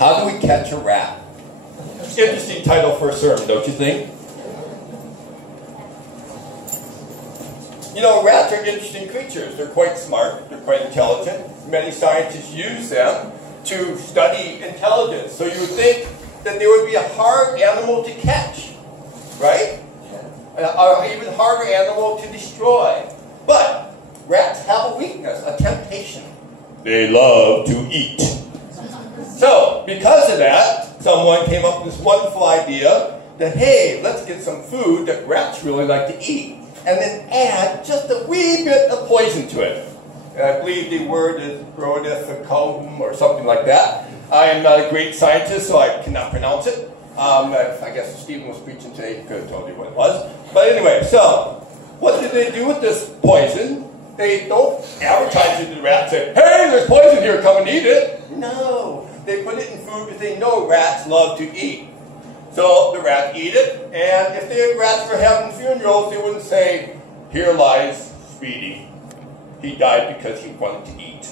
How do we catch a rat? Interesting title for a sermon, don't you think? You know, rats are interesting creatures. They're quite smart. They're quite intelligent. Many scientists use them to study intelligence. So you would think that they would be a hard animal to catch, right? Or even harder animal to destroy. But rats have a weakness, a temptation. They love to eat. So, because of that, someone came up with this wonderful idea that, hey, let's get some food that rats really like to eat, and then add just a wee bit of poison to it. And I believe the word is Brodifficum or something like that. I am not a great scientist, so I cannot pronounce it. I guess if Stephen was preaching today, he could have told you what it was. But anyway, so what did they do with this poison? They don't advertise it to the rats, say, hey, there's poison here, come and eat it. No, they put it in food because they know rats love to eat. So the rats eat it, and if the rats were having funerals, they wouldn't say, here lies Speedy. He died because he wanted to eat.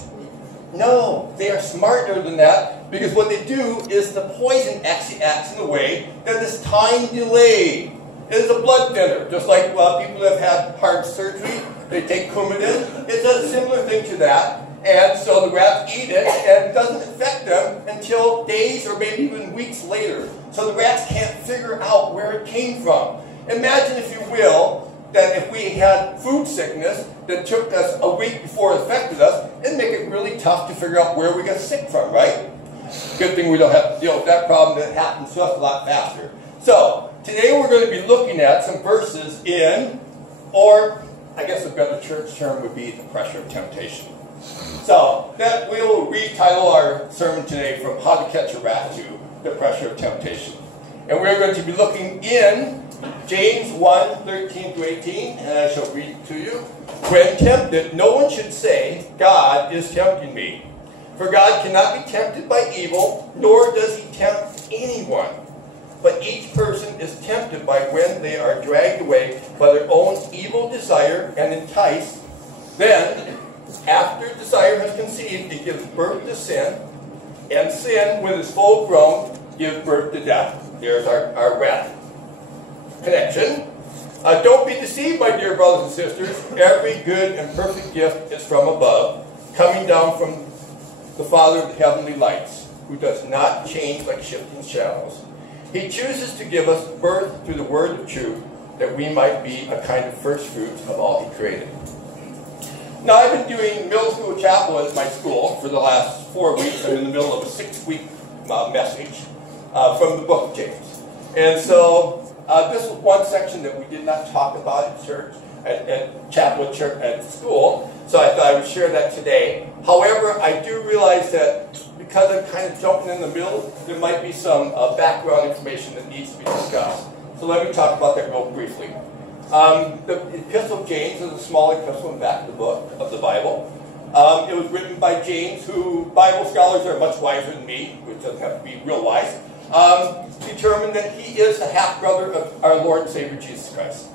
No, they are smarter than that, because what they do is the poison actually acts in a way that is time delayed. It is a blood thinner, just like people that have had heart surgery, they take Coumadin. It's a similar thing to that. And so the rats eat it, and it doesn't affect them until days or maybe even weeks later. So the rats can't figure out where it came from. Imagine, if you will, that if we had food sickness that took us a week before it affected us, it'd make it really tough to figure out where we got sick from, right? Good thing we don't have to deal with that problem. That happens to us a lot faster. So today we're going to be looking at some verses in, or I guess a better church term would be the pressure of temptation. So that we will retitle our sermon today from How to Catch a Rat to the Pressure of Temptation. And we're going to be looking in James 1:13-18, and I shall read it to you. When tempted, no one should say, God is tempting me. For God cannot be tempted by evil, nor does he tempt anyone. But each person is tempted by when they are dragged away by their own evil desire and enticed. Then, after desire has conceived, it gives birth to sin. And sin, when it's full grown, gives birth to death. There's our rat connection. Don't be deceived, my dear brothers and sisters. Every good and perfect gift is from above, coming down from the Father of the heavenly lights, who does not change like shifting shadows. He chooses to give us birth through the word of truth, that we might be a kind of first fruits of all he created. Now, I've been doing middle school chapel at my school for the last 4 weeks. I'm in the middle of a 6-week message from the book of James. And so this was one section that we did not talk about at church, at chapel at church, at school. So I thought I would share that today. However, I do realize that because I'm kind of jumping in the middle, there might be some background information that needs to be discussed. So let me talk about that real briefly. The Epistle of James is a small epistle in the back of the book of the Bible. It was written by James, who Bible scholars are much wiser than me, which doesn't have to be real wise, determined that he is a half-brother of our Lord and Savior Jesus Christ.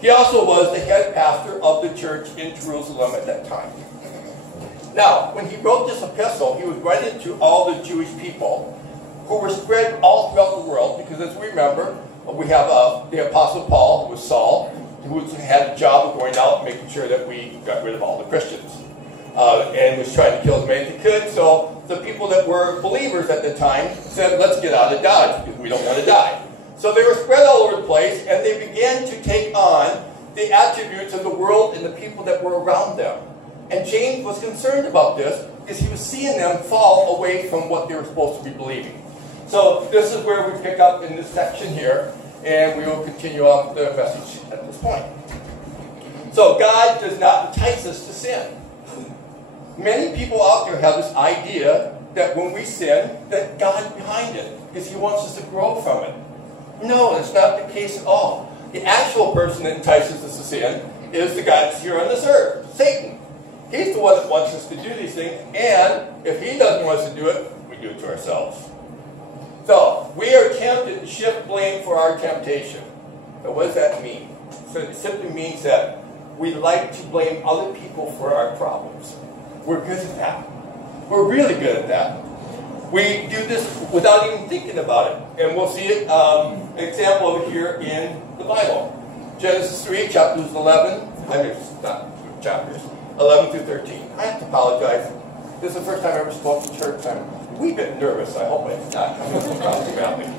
He also was the head pastor of the church in Jerusalem at that time. Now, when he wrote this epistle, he was writing to all the Jewish people who were spread all throughout the world, because as we remember, we have the Apostle Paul, who was Saul, who had a job of going out and making sure that we got rid of all the Christians. And was trying to kill as many as he could. So the people that were believers at the time said, let's get out of Dodge, because we don't want to die. So they were spread all over the place, and they began to take on the attributes of the world and the people that were around them. And James was concerned about this, because he was seeing them fall away from what they were supposed to be believing. So this is where we pick up in this section here, and we will continue on the message at this point. So God does not entice us to sin. Many people out there have this idea that when we sin, that God's behind it, because he wants us to grow from it. No, that's not the case at all. The actual person that entices us to sin is the guy that's here on this earth, Satan. He's the one that wants us to do these things, and if he doesn't want us to do it, we do it to ourselves. So, we are tempted to shift blame for our temptation. But what does that mean? So it simply means that we like to blame other people for our problems. We're good at that. We're really good at that. We do this without even thinking about it. And we'll see it, an example over here in the Bible. Genesis 3, chapters 11, not chapters, 11 through 13. I have to apologize. This is the first time I ever spoke in church. I'm a wee bit nervous. I hope it's not coming across the mountain.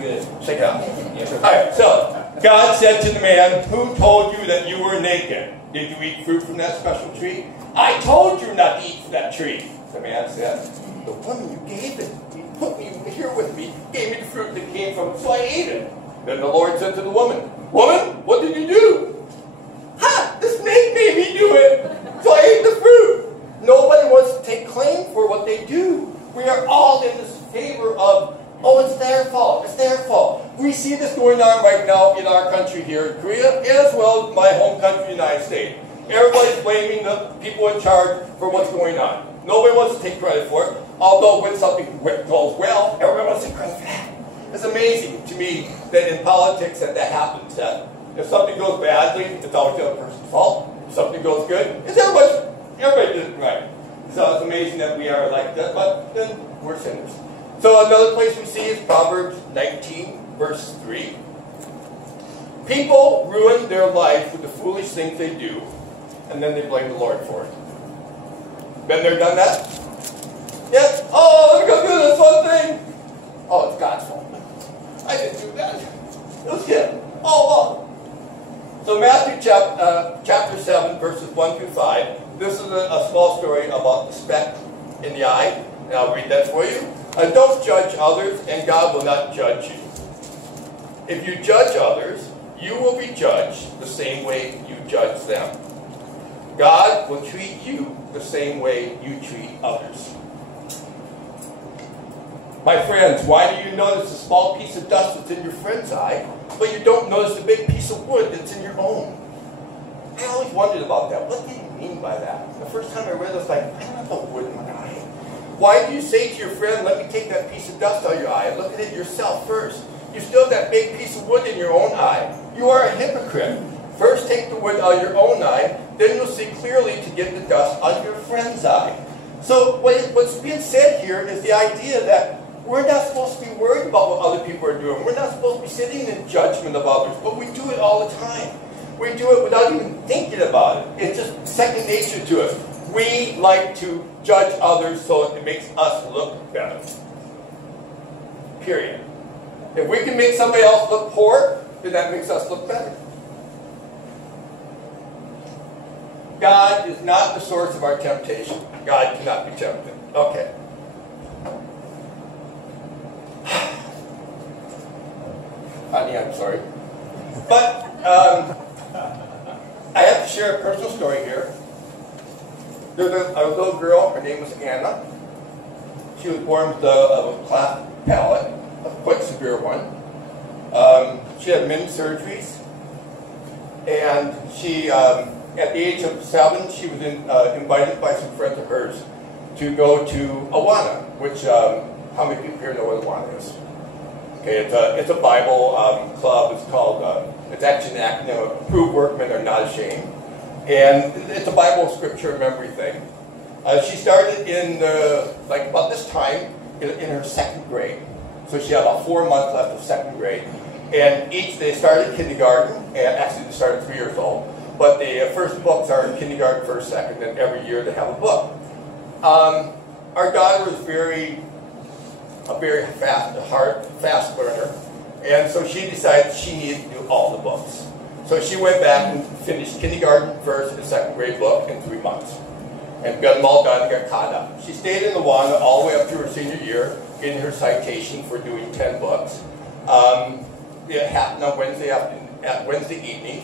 Good. Shake it out. All right, so God said to the man, "Who told you that you were naked? Did you eat fruit from that special tree? I told you not to eat from that tree." The man said, "The woman you gave it, you put me here with me, gave me the fruit that came from it, so I ate it." Then the Lord said to the woman, "Woman, what did you do?" "Ha! The snake made me do it, so I ate the fruit." Nobody wants to take claim for what they do. We are all in this favor of, oh, it's their fault, it's their fault. We see this going on right now in our country here in Korea, as well as my home country, the United States. Everybody's blaming the people in charge for what's going on. Nobody wants to take credit for it, although when something goes well, everyone wants to take credit for that. It's amazing to me that in politics that happens. That if something goes badly, it's always the other person's fault. If something goes good, it's everybody did it right. So it's amazing that we are like that, but then we're sinners. So another place we see is Proverbs 19, verse 3. People ruin their life with the foolish things they do, and then they blame the Lord for it. Been there, done that? Yeah? Oh, look how good this one thing! Oh, it's God's fault. I didn't do that. It was him. Oh, well. So Matthew chapter 7, verses 1 through 5. This is a small story about the speck in the eye. And I'll read that for you. Don't judge others, and God will not judge you. If you judge others, you will be judged the same way you judge them. God will treat you the same way you treat others. My friends, why do you notice a small piece of dust that's in your friend's eye, but you don't notice the big piece of wood that's in your own? I always wondered about that. What did he mean by that? The first time I read it, I was like, I don't have no wood in my eye. Why do you say to your friend, let me take that piece of dust out of your eye and look at it yourself first? You still have that big piece of wood in your own eye. You are a hypocrite. First take the wood out of your own eye, then you'll see clearly to get the dust out of your friend's eye. So what's being said here is the idea that we're not supposed to be worried about what other people are doing. We're not supposed to be sitting in judgment of others, but we do it all the time. We do it without even thinking about it. It's just second nature to us. We like to judge others so it makes us look better. Period. If we can make somebody else look poor, then that makes us look better. God is not the source of our temptation. God cannot be tempted. Okay. Honey, I'm sorry. But I have to share a personal story here. There's a little girl, her name was Anna. She was born with a cleft palate, a quite severe one. She had many surgeries. And she, at the age of 7, she was invited by some friends of hers to go to Awana, which, how many people here know what Awana is? Okay, it's a Bible club. It's called, it's actually an acronym, Approved Workmen Are Not Ashamed. And it's a Bible scripture memory thing. She started in about this time in her 2nd grade. So she had about 4 months left of 2nd grade. And they started kindergarten, and actually they started 3 years old. But the first books are in kindergarten, 1st, 2nd, and every year they have a book. Our daughter was a very fast learner, and so she decided she needed to do all the books. So she went back and finished kindergarten, 1st, and 2nd grade book in 3 months, and got them all done and got caught up. She stayed in Awana all the way up to her senior year, getting her citation for doing 10 books. It happened on Wednesday evening.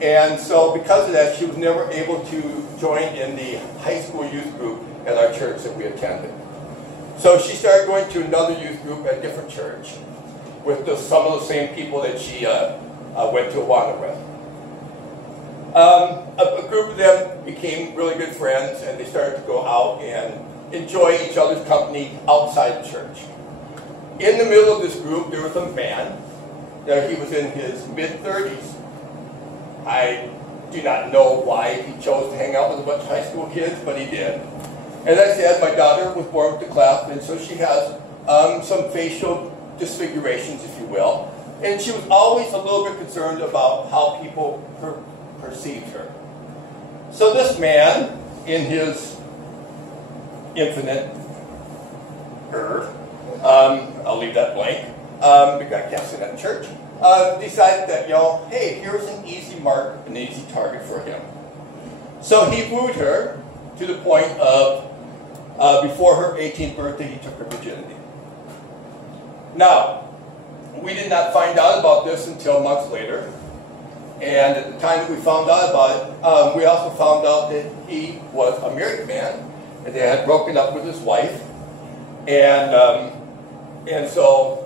And so because of that, she was never able to join in the high school youth group at our church that we attended. So she started going to another youth group at a different church with some of the same people that she went to Awana with. A group of them became really good friends, and they started to go out and enjoy each other's company outside the church. In the middle of this group, there was a man. He was in his mid-30s. I do not know why he chose to hang out with a bunch of high school kids, but he did. As I said, my daughter was born with the cleft, and so she has some facial disfigurations, if you will. And she was always a little bit concerned about how people perceived her. So this man, in his infinite earth, I'll leave that blank, because I can't say that in church, decided that, hey, here's an easy mark, an easy target for him. So he wooed her to the point of, before her 18th birthday, he took her virginity. Now, we did not find out about this until months later. And at the time that we found out about it, we also found out that he was a married man, and they had broken up with his wife. And so,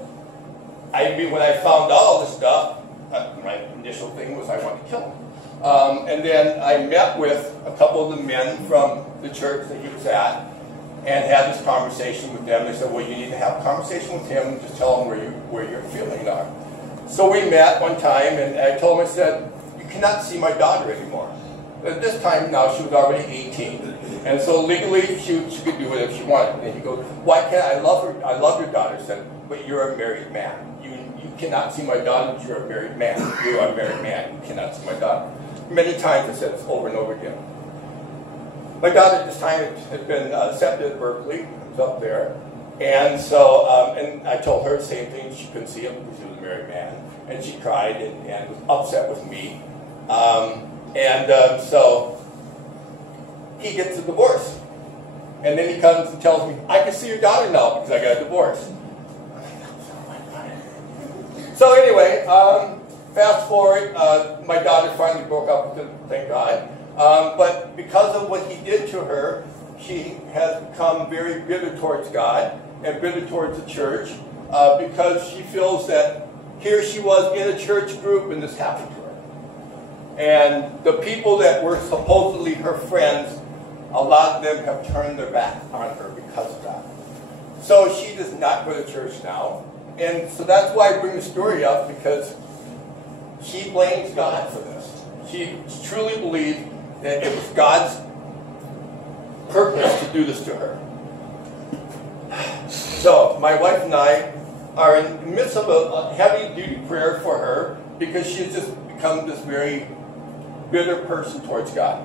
when I found out all this stuff, my initial thing was I wanted to kill him. And then I met with a couple of the men from the church that he was at, and had this conversation with them. They said, well, you need to have a conversation with him and just tell him where your feelings are. So we met one time, and I told him, I said, you cannot see my daughter anymore. At this time now, she was already 18. And so legally, she could do whatever she wanted. And he goes, why can't I love her? I love your daughter. I said, but you're a married man. You cannot see my daughter, but you're a married man. You are a married man. You cannot see my daughter. Many times I said this over and over again. My daughter at this time had been accepted at Berkeley. It was up there. And so, and I told her the same thing. She couldn't see him because he was a married man. And she cried and was upset with me. So he gets a divorce. And then he comes and tells me, I can see your daughter now because I got a divorce. So anyway, fast forward, my daughter finally broke up with him, thank God. But because of what he did to her, she has become very bitter towards God and bitter towards the church because she feels that here she was in a church group and this happened to her. And the people that were supposedly her friends, a lot of them have turned their back on her because of that. So she does not go to church now. And so that's why I bring the story up, because she blames God for this. She truly believed that it was God's purpose to do this to her. So my wife and I are in the midst of a heavy-duty prayer for her because she has just become this very bitter person towards God.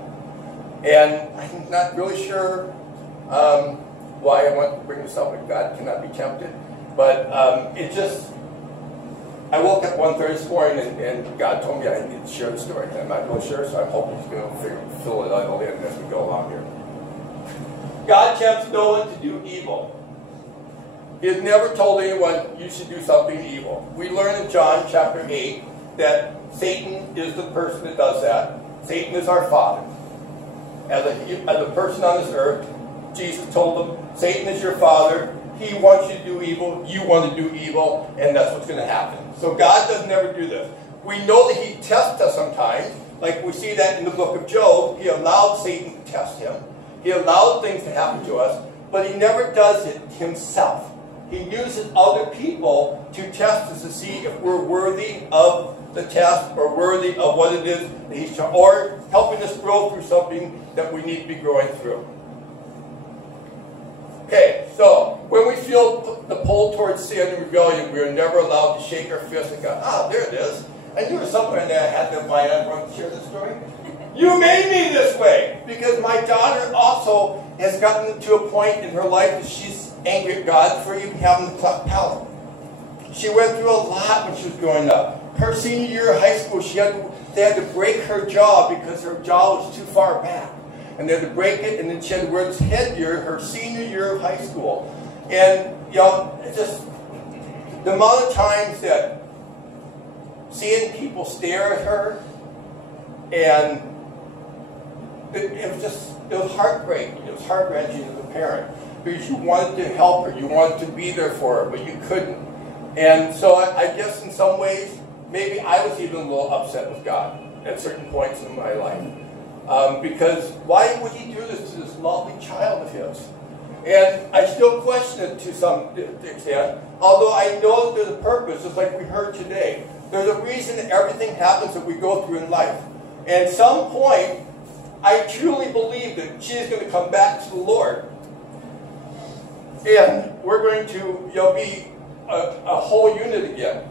And I'm not really sure why I want to bring this up, but God cannot be tempted. But I woke up 1:30 this morning and God told me I need to share the story. And I'm not really sure, so I'm hoping He's going to fill it all in as we go along here. God tempts no one to do evil. He has never told anyone you should do something evil. We learn in John chapter 8 that Satan is the person that does that. Satan is our father. As a person on this earth, Jesus told him, Satan is your father. He wants you to do evil. You want to do evil. And that's what's going to happen. So God does never do this. We know that He tests us sometimes. Like we see that in the book of Job. He allowed Satan to test him. He allowed things to happen to us. But He never does it Himself. He uses other people to test us to see if we're worthy of the test or worthy of what it is that He's trying, or helping us grow through something that we need to be growing through. Okay, so when we feel the pull towards sin and rebellion, we are never allowed to shake our fist and go, there it is. I knew there was somewhere in there I had to find. I wanted to share this story. You made me this way, because my daughter also has gotten to a point in her life that she's angry at God for even having the cleft palate. She went through a lot when she was growing up. Her senior year of high school, they had to break her jaw because her jaw was too far back. And they had to break it, and then she had to wear this headgear her senior year of high school. And, it's just the amount of times that seeing people stare at her, and it was heartbreaking. It was heart-wrenching as a parent, because you wanted to help her, you wanted to be there for her, but you couldn't. And so I guess in some ways, maybe I was even a little upset with God at certain points in my life. Because why would He do this to this lovely child of His? And I still question it to some extent, although I know that there's a purpose, just like we heard today. There's a reason that everything happens that we go through in life. And at some point, I truly believe that she is going to come back to the Lord. And we're going to be a whole unit again.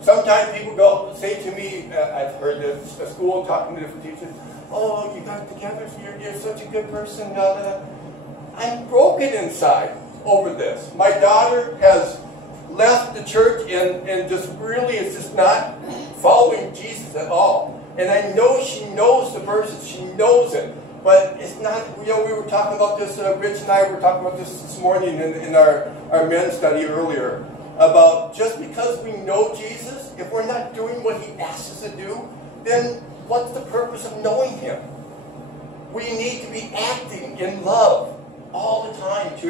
Sometimes people say to me, I've heard this at school talking to different teachers, oh, you got together, so you're such a good person. I'm broken inside over this. My daughter has left the church and just really is just not following Jesus at all. And I know she knows the verses, she knows it. But it's not, we were talking about this, Rich and I were talking about this morning in our men's study earlier, about just because we know Jesus, if we're not doing what he asks us to do, then what's the purpose of knowing him? We need to be acting in love all the time to